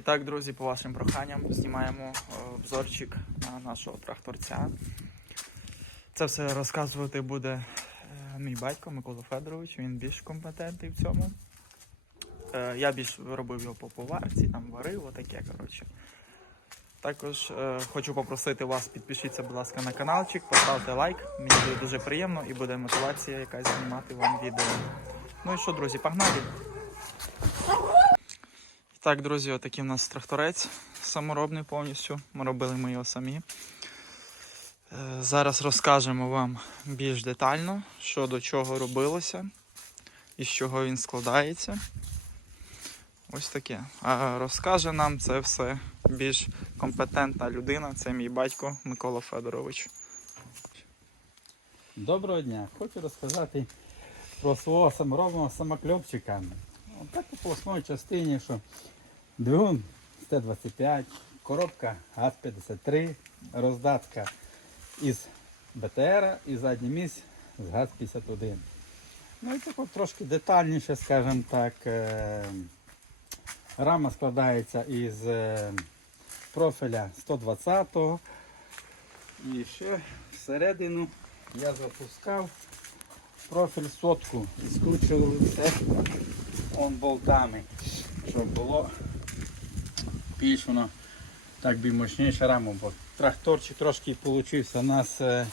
І так, друзі, по вашим проханням знімаємо е, обзорчик на нашого тракторця. Це все розказувати буде е, мій батько Микола Федорович, він більш компетентний в цьому. Е, Я більш робив його по поварці, там варив, отаке, коротше. Також е, хочу попросити вас, підпишіться, будь ласка, на каналчик, поставте лайк. Мені буде дуже приємно і буде мотивація якась знімати вам відео. Ну і що, друзі, погнали! Так, друзі, отакий у нас тракторець саморобний повністю. Ми робили ми його самі. Е, Зараз розкажемо вам більш детально, що до чого робилося і з чого він складається. Ось таке. А розкаже нам це все більш компетентна людина. Це мій батько Микола Федорович. Доброго дня! Хочу розказати про свого саморобного самокльопчика. Ну, Так по основній частині, що двигун Т-25, коробка ГАЗ-53, роздатка із БТР і задній місць з ГАЗ-51. Ну і так от трошки детальніше, скажімо так, е, рама складається із е, профіля 120-го. І ще всередину я запускав профіль сотку і скручували все он болтами, щоб було більш воно так би мощніше раму, бо тракторчик трошки получився у нас е,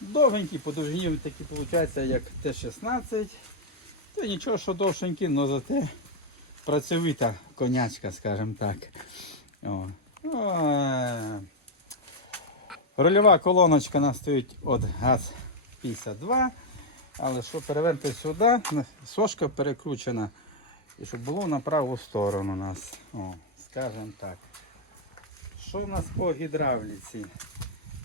довгенький, по довжині такий виходить, як Т-16. Це нічого, що довшенький, але зате працьовита конячка, скажімо так. О. Ну, е, Рольова колоночка у нас стоїть від ГАЗ-52, але що перевернути сюди, сошка перекручена, і щоб було на праву сторону у нас. О, скажімо так. Що у нас по гідравліці?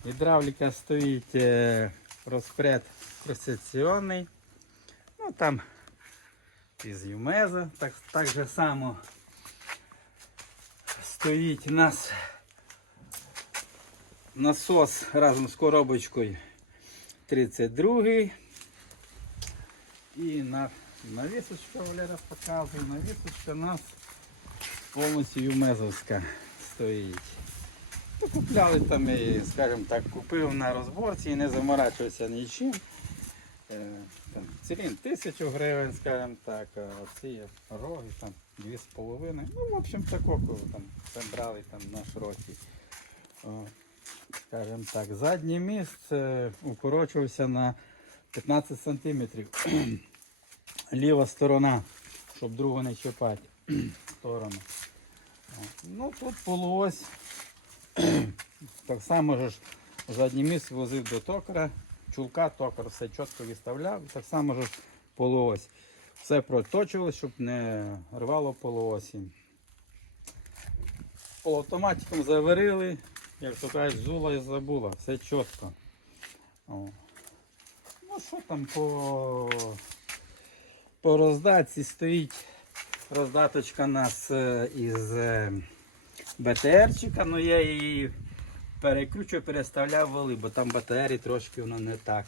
Гідравліка стоїть е, розпред пресеційний. Ну там із Юмеза, так, так же само стоїть у нас насос разом з коробочкою 32 і на навісочка Валера показує. Навісочка у нас повністю юмезовська стоїть. То купляли там і, скажімо так, купив на розборці і не заморачувався нічим. Е, Там, цилін тисячу гривень, скажімо так, ці роги там дві з половиною. Ну, в общем, такого там це брали там на широкі. О, скажімо так, заднє місце укорочувався на 15 сантиметрів. Ліва сторона, щоб другу не чіпати сторону. Ну тут полуось. Так само ж заднє місце возив до токара, чулка, токар все чітко виставляв. Так само ж полуось. Все проточувалося, щоб не рвало полуосі. Полуавтоматиком заварили, як то кажуть, зула і забула, все чітко. Ну що там по, по роздатці стоїть роздаточка у нас е, із е, БТРчика, ну я її перекручую, переставляв воли, бо там БТРі трошки воно не так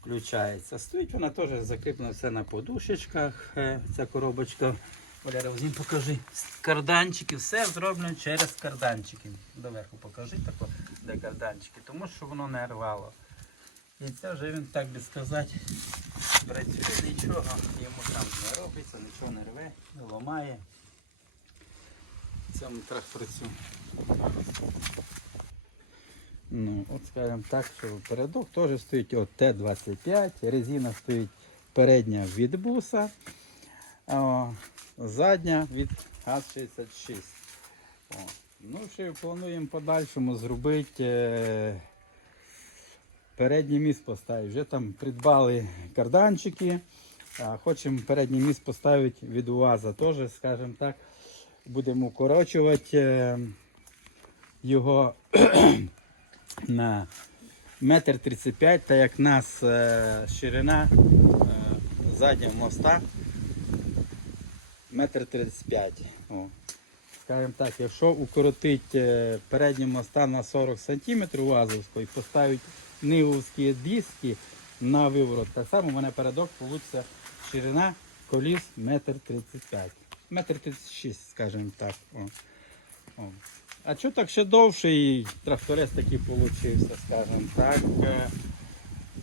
включається. Стоїть вона теж закріплена все на подушечках, е, ця коробочка. Валяра, візьми, покажи. Карданчики, все зроблено через карданчики. Доверху покажи тако, де карданчики, тому що воно не рвало. І це вже він, так би сказати, працює, нічого йому там не робиться, нічого не рве, не ламає. Цьому тракторцю. Ну, от скажімо так, що передок теж стоїть от Т-25, резина стоїть передня від буса, а задня від ГАЗ-66. Ну, ще плануємо подальшому зробити е, передній міст поставити. Вже там придбали карданчики, хочемо передній міст поставити від УАЗа теж, скажімо так, будемо укорочувати е, його на метр тридцять п'ять, так як нас е, ширина е, заднього моста метр тридцять п'ять. О. Скажімо так, якщо укоротити передній моста на 40 см вазовського і поставити нивовські диски на виворот, так само в мене передок вийде ширина коліс метр тридцять п'ять. метр 36, скажімо так. О. О. А що так ще довший тракторець такий получився, скажімо так. Е,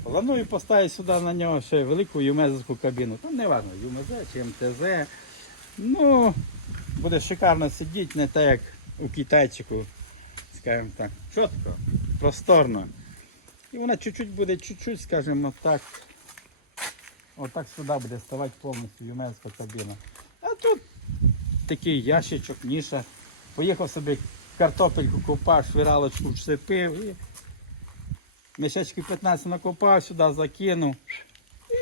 Планую поставити сюди на нього ще велику юмезовську кабіну. Там не важливо, ЮМЗ чи МТЗ. Ну, буде шикарно сидіти, не так як у китайчику, скажімо так. Чітко, просторно. І вона чуть-чуть буде, чуть-чуть, скажімо так. Отак сюди буде ставати повністю юмезська кабіна. А тут такий ящичок, ніша. Поїхав собі картопельку купав, швиралочку вцепив і мішечки 15 накопав, сюди закинув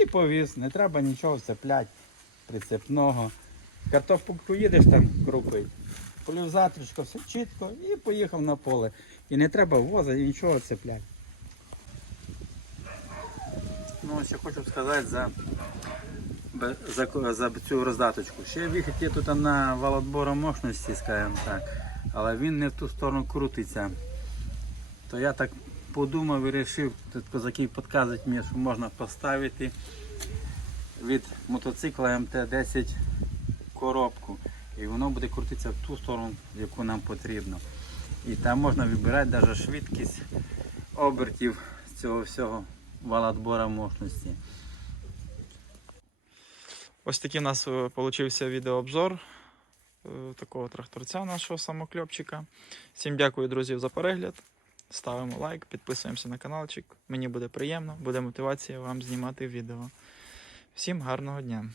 і повіз. Не треба нічого вцепляти прицепного. Картопельку їдеш там крупить, полив затрішко, все чітко і поїхав на поле. І не треба возити, нічого цепляти. Ну, ще хочу сказати за, за, за цю роздаточку. Ще вихід є тут на валотбору мощності, скажімо так, але він не в ту сторону крутиться. То я так подумав і вирішив, тут козаки підказують мені, що можна поставити від мотоцикла МТ-10 коробку. І воно буде крутитися в ту сторону, яку нам потрібно. І там можна вибирати навіть швидкість обертів цього всього валотбора мощності. Ось такий у нас вийшов відеообзор е, такого тракторця нашого самокльопчика. Всім дякую, друзі, за перегляд. Ставимо лайк, підписуємося на каналчик. Мені буде приємно, буде мотивація вам знімати відео. Всім гарного дня!